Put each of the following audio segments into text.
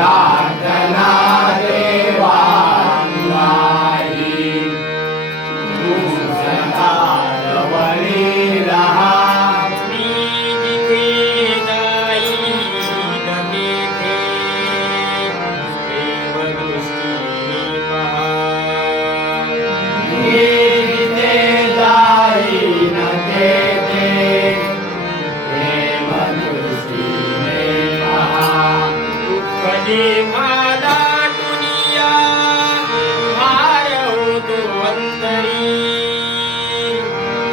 God.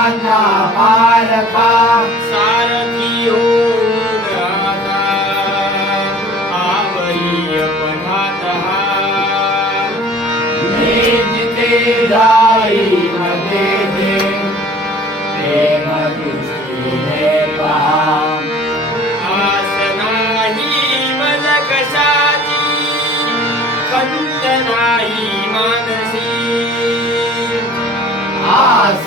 नाना पारखा सारथी हो आवय जिथे जाई मध्ये जे प्रेम दृष्टीने पहा आस नाही मानसी. आस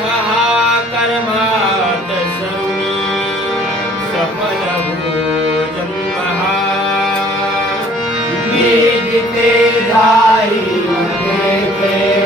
ते जाई मन के